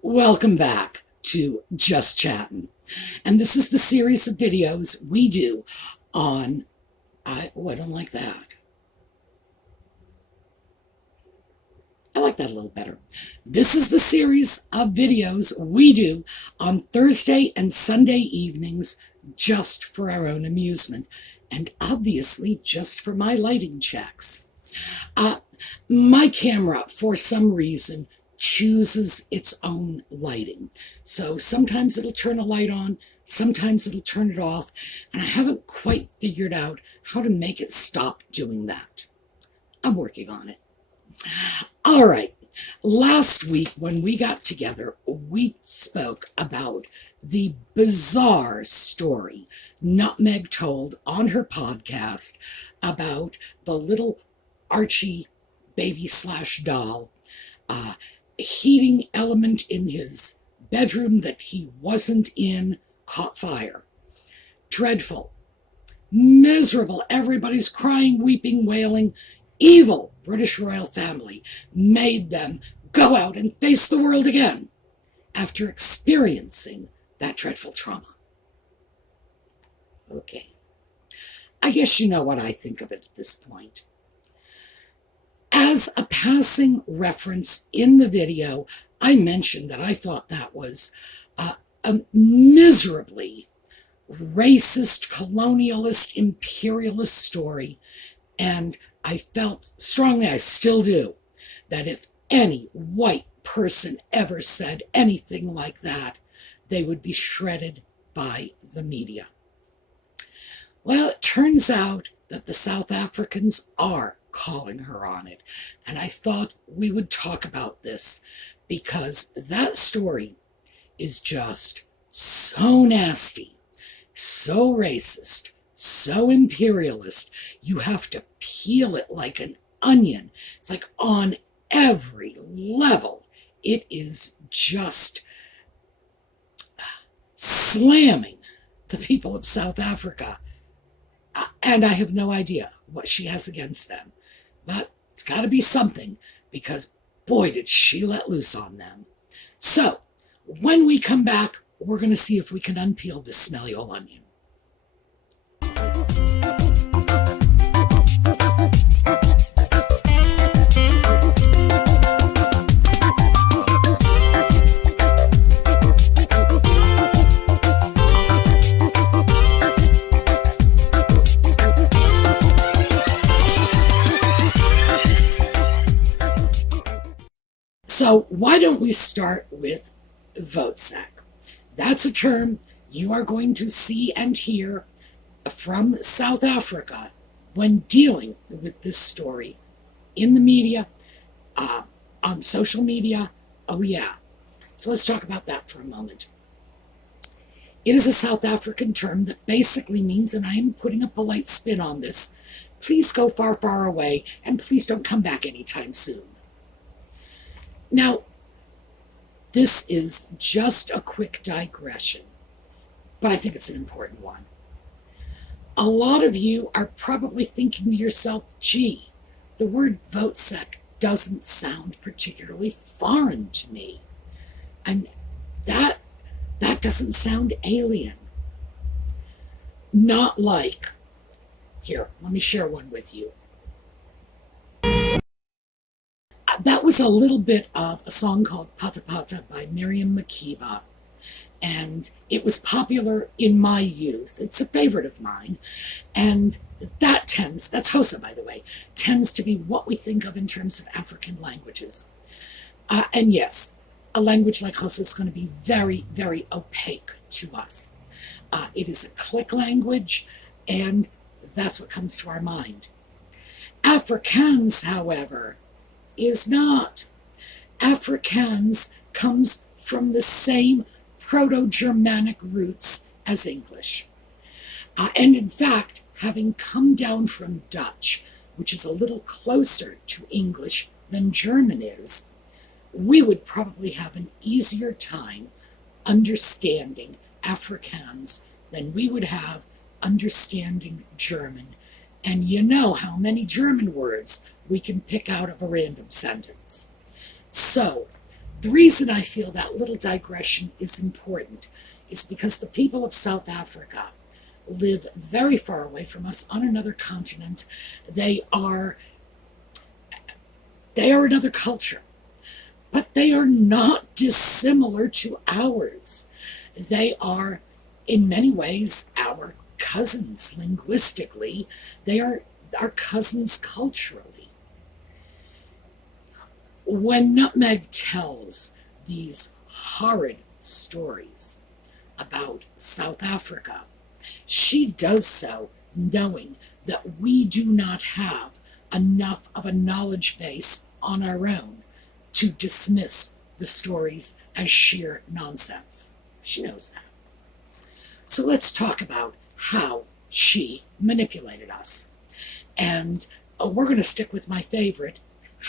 Welcome back to Just Chattin'. And this is the series of videos we do on, I don't like that. I like that a little better. This is the series of videos we do on Thursday and Sunday evenings just for our own amusement. And obviously just for my lighting checks. My camera, for some reason, chooses its own lighting. So sometimes it'll turn a light on, sometimes it'll turn it off, and I haven't quite figured out how to make it stop doing that. I'm working on it. All right. Last week when we got together, we spoke about the bizarre story Nutmeg told on her podcast about the little Archie baby/doll heating element in his bedroom that he wasn't in caught fire. Dreadful, miserable, everybody's crying, weeping, wailing. Evil British royal family made them go out and face the world again after experiencing that dreadful trauma. Okay, I guess you know what I think of it at this point. As a passing reference in the video, I mentioned that I thought that was a miserably racist, colonialist, imperialist story, and I felt strongly, I still do, that if any white person ever said anything like that, they would be shredded by the media. Well, it turns out that the South Africans are calling her on it, and I thought we would talk about this because that story is just so nasty, so racist, so imperialist. You have to peel it like an onion. It's like on every level. It is just slamming the people of South Africa. And I have no idea what she has against them. But it's got to be something, because boy, did she let loose on them. So, when we come back, we're going to see if we can unpeel this smelly old onion. So why don't we start with vote-sack? That's a term you are going to see and hear from South Africa when dealing with this story in the media, on social media. Oh yeah. So let's talk about that for a moment. It is a South African term that basically means, and I am putting a polite spin on this, please go far, far away, and please don't come back anytime soon. Now, this is just a quick digression, but I think it's an important one. A lot of you are probably thinking to yourself, gee, the word vote-sack doesn't sound particularly foreign to me. And that doesn't sound alien. Not like, here, let me share one with you. That was a little bit of a song called Patapata by Miriam Makeba, and it was popular in my youth. It's a favorite of mine, and that's Hausa, by the way, tends to be what we think of in terms of African languages. And yes, a language like Hausa is going to be very, very opaque to us. It is a click language, and that's what comes to our mind. Afrikaans, however, is not. Afrikaans comes from the same Proto-Germanic roots as English. And in fact, having come down from Dutch, which is a little closer to English than German is, we would probably have an easier time understanding Afrikaans than we would have understanding German. And you know how many German words we can pick out of a random sentence. So, The reason I feel that little digression is important is because the people of South Africa live very far away from us on another continent. They are another culture, but they are not dissimilar to ours. They are, in many ways, our cousins linguistically. They are our cousins culturally. When Nutmeg tells these horrid stories about South Africa, she does so knowing that we do not have enough of a knowledge base on our own to dismiss the stories as sheer nonsense. She knows that. So let's talk about how she manipulated us. And we're going to stick with my favorite,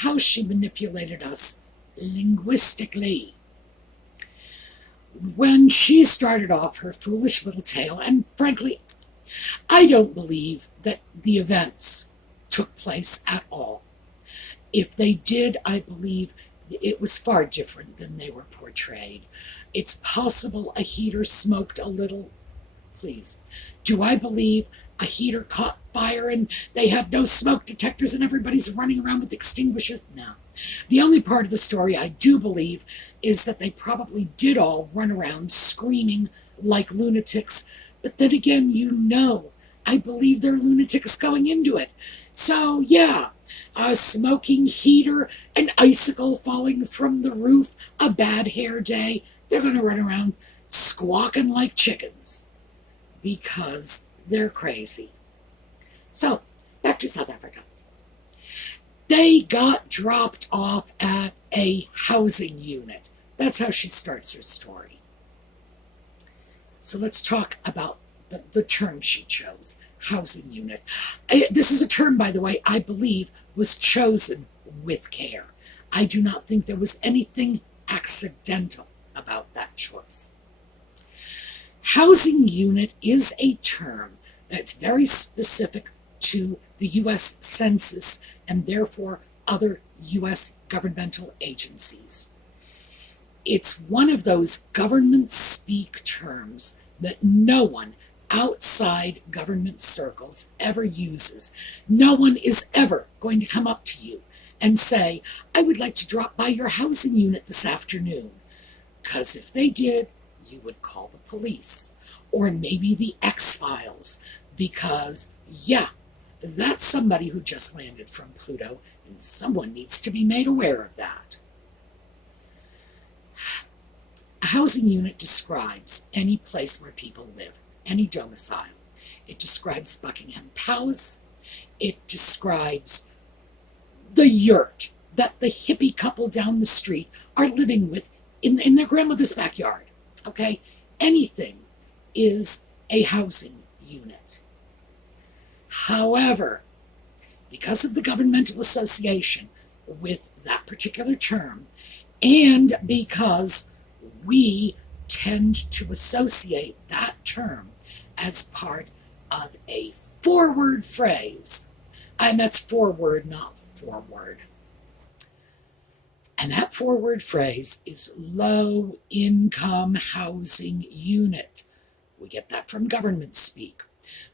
how she manipulated us linguistically. When she started off her foolish little tale, and frankly, I don't believe that the events took place at all. If they did, I believe it was far different than they were portrayed. It's possible a heater smoked a little. Please. Do I believe a heater caught fire and they had no smoke detectors and everybody's running around with extinguishers? No. The only part of the story I do believe is that they probably did all run around screaming like lunatics. But then again, I believe they're lunatics going into it. So, yeah, a smoking heater, an icicle falling from the roof, a bad hair day. They're going to run around squawking like chickens because they're crazy. So, back to South Africa. They got dropped off at a housing unit. That's how she starts her story. So let's talk about the term she chose, housing unit. This is a term, by the way, I believe was chosen with care. I do not think there was anything accidental about that choice. Housing unit is a term that's very specific to the U.S. Census and therefore other U.S. governmental agencies. It's one of those government speak terms that no one outside government circles ever uses. No one is ever going to come up to you and say, I would like to drop by your housing unit this afternoon. Because if they did, you would call the police or maybe the X-Files because, yeah, that's somebody who just landed from Pluto and someone needs to be made aware of that. A housing unit describes any place where people live, any domicile. It describes Buckingham Palace. It describes the yurt that the hippie couple down the street are living with in their grandmother's backyard. Okay? Anything is a housing unit. However, because of the governmental association with that particular term, and because we tend to associate that term as part of a four-word phrase, and that's four-word, not forward. And that four-word phrase is low-income housing unit. We get that from government speak.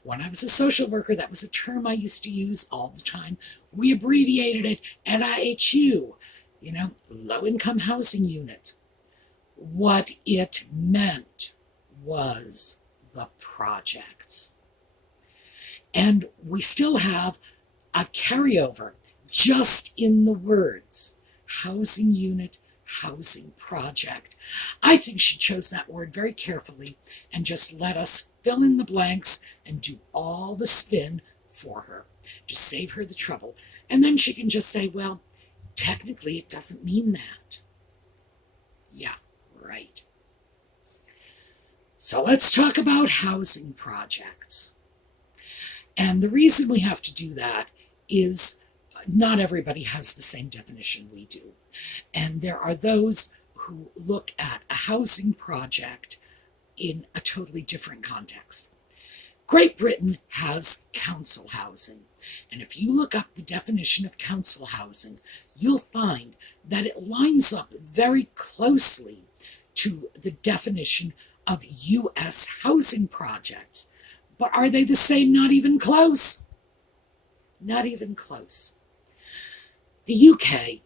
When I was a social worker, that was a term I used to use all the time. We abbreviated it LIHU, low-income housing unit. What it meant was the projects. And we still have a carryover just in the words. Housing unit, housing project. I think she chose that word very carefully and just let us fill in the blanks and do all the spin for her. Just save her the trouble. And then she can just say, well, technically it doesn't mean that. Yeah, right. So let's talk about housing projects. And the reason we have to do that is not everybody has the same definition we do. And there are those who look at a housing project in a totally different context. Great Britain has council housing. And if you look up the definition of council housing, you'll find that it lines up very closely to the definition of U.S. housing projects. But are they the same? Not even close. Not even close. The UK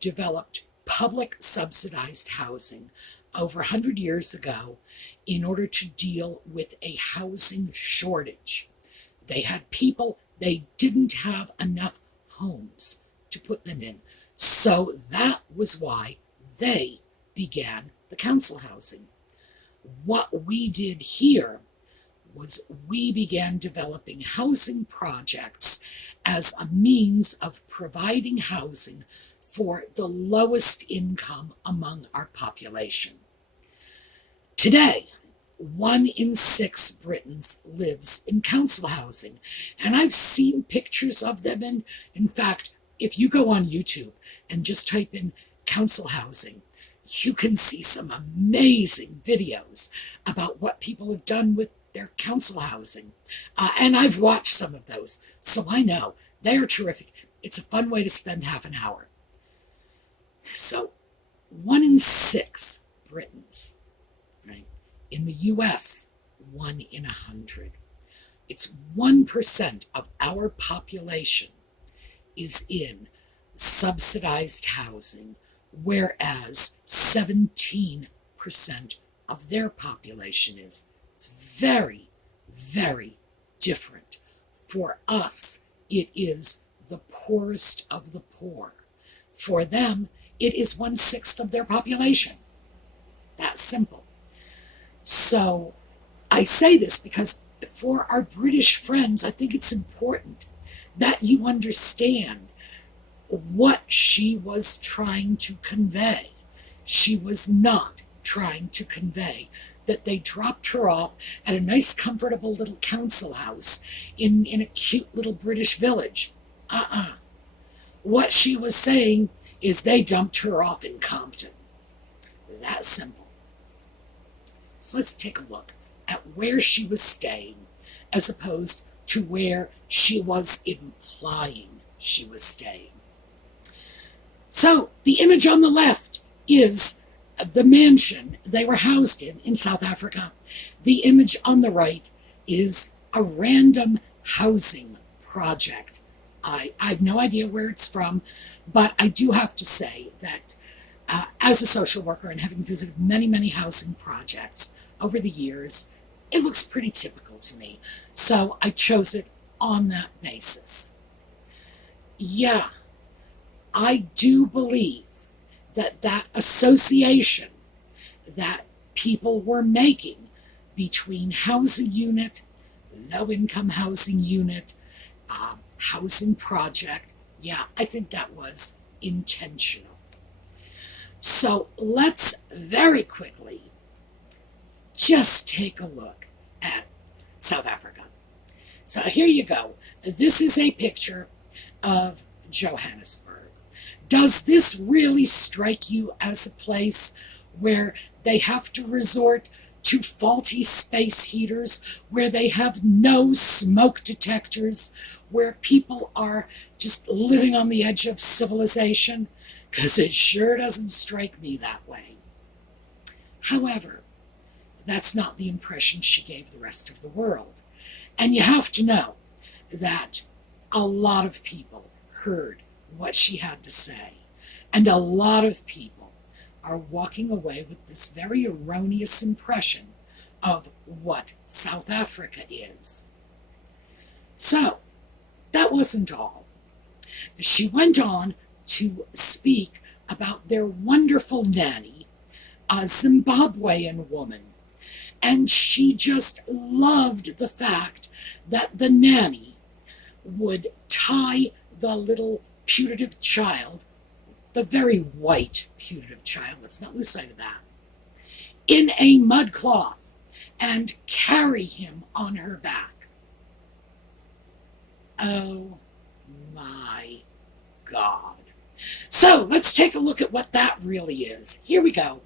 developed public subsidized housing over 100 years ago in order to deal with a housing shortage. They had people, they didn't have enough homes to put them in. So that was why they began the council housing. What we did here was we began developing housing projects as a means of providing housing for the lowest income among our population. Today, 1 in 6 Britons lives in council housing, and I've seen pictures of them, and in fact, if you go on YouTube and just type in council housing, you can see some amazing videos about what people have done with their council housing. And I've watched some of those, so I know they are terrific. It's a fun way to spend half an hour. So 1 in 6 Britons, right? In the US, 1 in 100. It's 1% of our population is in subsidized housing, whereas 17% of their population is. It's very, very different. For us, it is the poorest of the poor. For them, it is 1/6 of their population. That's simple. So I say this because for our British friends, I think it's important that you understand what she was trying to convey. She was not trying to convey that they dropped her off at a nice, comfortable little council house in a cute little British village. What she was saying is they dumped her off in Compton. That simple. So let's take a look at where she was staying as opposed to where she was implying she was staying. So the image on the left is the mansion they were housed in South Africa. The image on the right is a random housing project. I have no idea where it's from, but I do have to say that as a social worker and having visited many, many housing projects over the years, it looks pretty typical to me. So I chose it on that basis. Yeah, I do believe that association that people were making between housing unit, low-income housing unit, housing project, yeah, I think that was intentional. So let's very quickly just take a look at South Africa. So here you go. This is a picture of Johannesburg. Does this really strike you as a place where they have to resort to faulty space heaters, where they have no smoke detectors, where people are just living on the edge of civilization? Because it sure doesn't strike me that way. However, that's not the impression she gave the rest of the world. And you have to know that a lot of people heard what she had to say. And a lot of people are walking away with this very erroneous impression of what South Africa is. So, that wasn't all. She went on to speak about their wonderful nanny, a Zimbabwean woman. And she just loved the fact that the nanny would tie the little putative child, the very white putative child, let's not lose sight of that, in a mud cloth and carry him on her back. Oh my God. So let's take a look at what that really is. Here we go.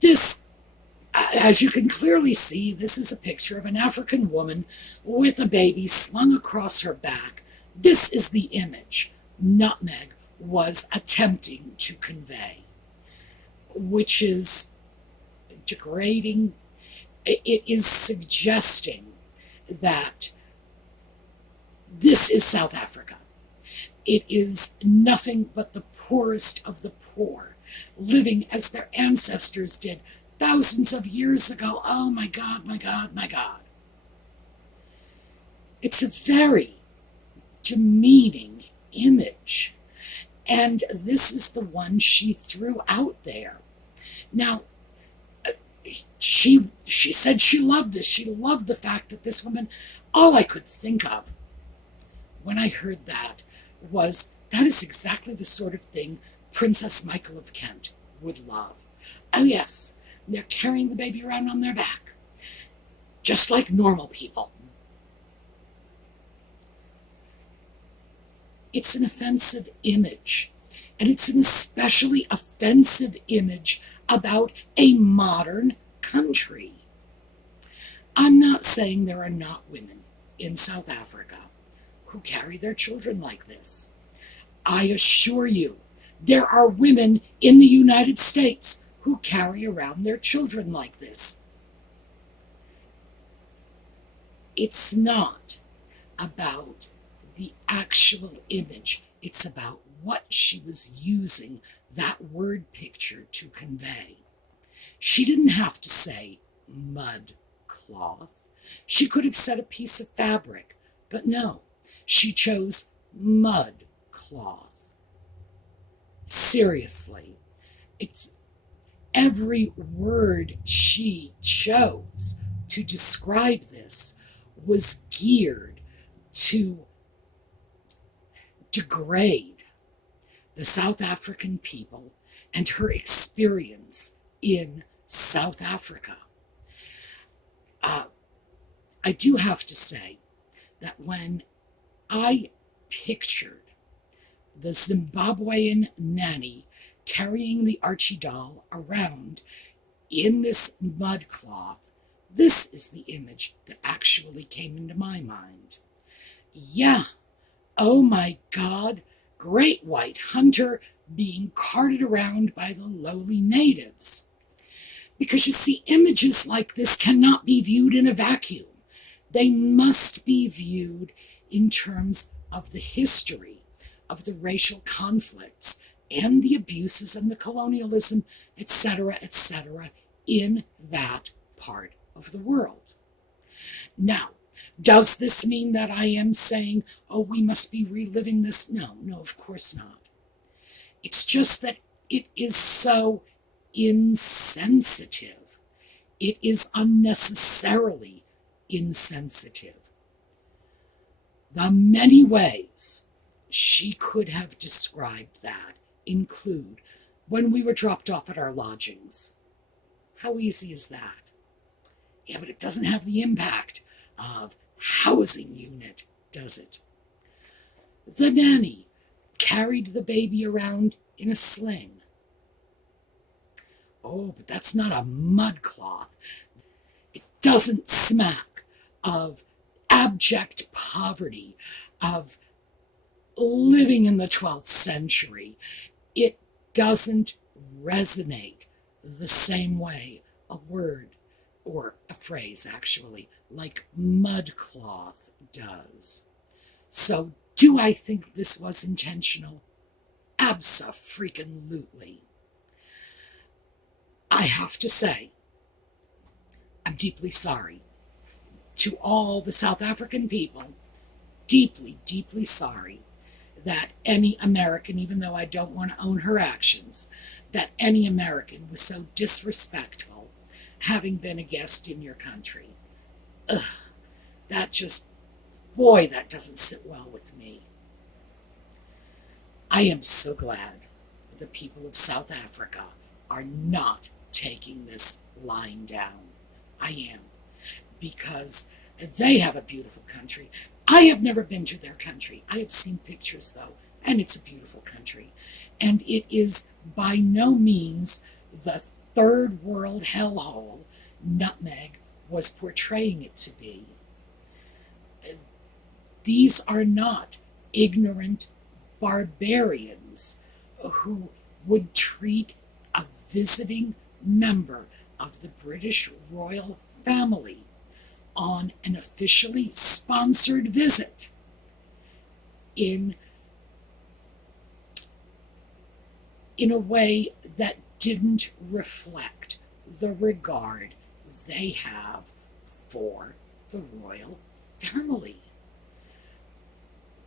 This As you can clearly see, this is a picture of an African woman with a baby slung across her back. This is the image Nutmeg was attempting to convey, which is degrading. It is suggesting that this is South Africa. It is nothing but the poorest of the poor, living as their ancestors did thousands of years ago. Oh my God, my God, my God. It's a very demeaning image. And this is the one she threw out there. Now, she said she loved this. She loved the fact that this woman, all I could think of when I heard that was, that is exactly the sort of thing Princess Michael of Kent would love. Oh yes, they're carrying the baby around on their back, just like normal people. It's an offensive image, and it's an especially offensive image about a modern country. I'm not saying there are not women in South Africa who carry their children like this. I assure you, there are women in the United States who carry around their children like this. It's not about the actual image. It's about what she was using that word picture to convey. She didn't have to say mud cloth. She could have said a piece of fabric, but no, she chose mud cloth. Seriously, it's every word she chose to describe this was geared to degrade the South African people and her experience in South Africa. I do have to say that when I pictured the Zimbabwean nanny carrying the Archie doll around in this mud cloth, this is the image that actually came into my mind. Yeah, oh my God, great white hunter being carted around by the lowly natives. Because you see, images like this cannot be viewed in a vacuum. They must be viewed in terms of the history of the racial conflicts and the abuses and the colonialism, etc., in that part of the world. Now, does this mean that I am saying, oh, we must be reliving this? No, of course not. It's just that it is so insensitive. It is unnecessarily insensitive. The many ways she could have described that include when we were dropped off at our lodgings. How easy is that? Yeah, but it doesn't have the impact of housing unit, does it? The nanny carried the baby around in a sling. Oh, but that's not a mud cloth. It doesn't smack of abject poverty, of living in the 12th century. It doesn't resonate the same way a word, or a phrase actually, like mudcloth does. So do I think this was intentional? Abso-freaking-lutely. I have to say, I'm deeply sorry to all the South African people, deeply, deeply sorry that any American, even though I don't want to own her actions, that any American was so disrespectful having been a guest in your country. Ugh, that just, boy, that doesn't sit well with me. I am so glad the people of South Africa are not taking this lying down. I am. Because they have a beautiful country. I have never been to their country. I have seen pictures, though, and it's a beautiful country. And it is by no means the third world hellhole Nutmeg was portraying it to be. These are not ignorant barbarians who would treat a visiting member of the British royal family on an officially sponsored visit in a way that didn't reflect the regard they have for the royal family.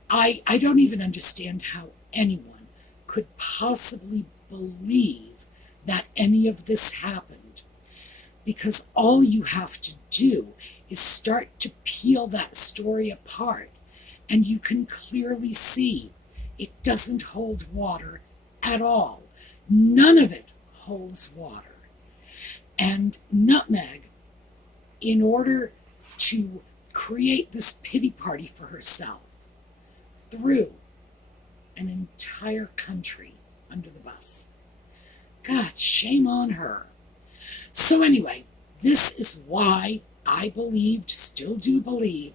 I don't even understand how anyone could possibly believe that any of this happened, because all you have to do is start to peel that story apart, and you can clearly see it doesn't hold water at all. None of it holds water. And Nutmeg, in order to create this pity party for herself, threw an entire country under the bus. God, shame on her. So anyway, this is why I believed, still do believe,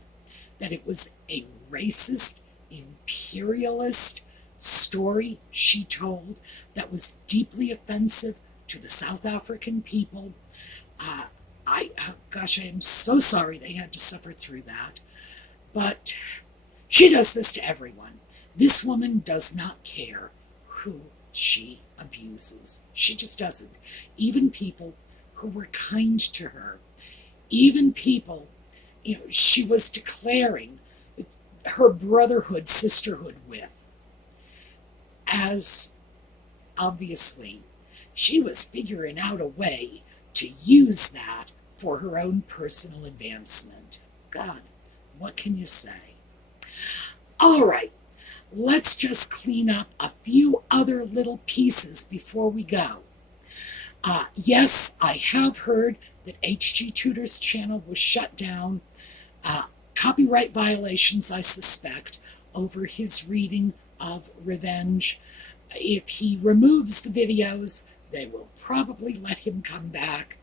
that it was a racist, imperialist story she told that was deeply offensive to the South African people. Gosh, I am so sorry they had to suffer through that. But she does this to everyone. This woman does not care who she abuses. She just doesn't. Even people who were kind to her, even people, she was declaring her brotherhood, sisterhood with, as obviously she was figuring out a way to use that for her own personal advancement. God, what can you say? All right, let's just clean up a few other little pieces before we go. Yes, I have heard that H.G. Tudor's channel was shut down. Copyright violations, I suspect, over his reading of Revenge. If he removes the videos, they will probably let him come back.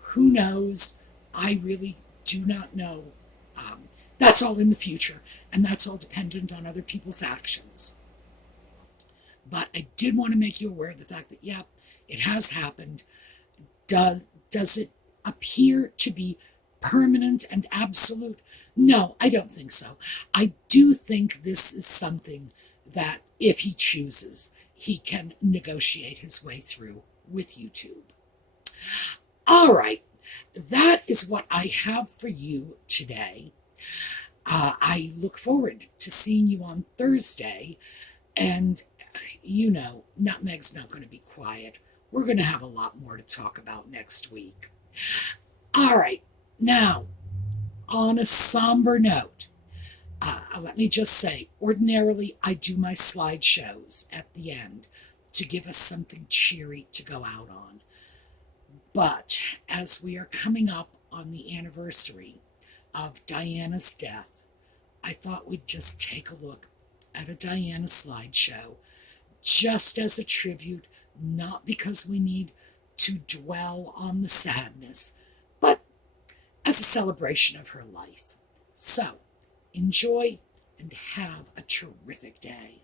Who knows? I really do not know. That's all in the future, and that's all dependent on other people's actions. But I did want to make you aware of the fact that, yeah, it has happened. Does it appear to be permanent and absolute? No, I don't think so. I do think this is something that, if he chooses, he can negotiate his way through with YouTube. All right, that is what I have for you today. I look forward to seeing you on Thursday, and Nutmeg's not going to be quiet. We're going to have a lot more to talk about next week. All right, now, on a somber note, let me just say, ordinarily I do my slideshows at the end to give us something cheery to go out on. But as we are coming up on the anniversary of Diana's death, I thought we'd just take a look at a Diana slideshow, just as a tribute, not because we need to dwell on the sadness, but as a celebration of her life. So, enjoy and have a terrific day.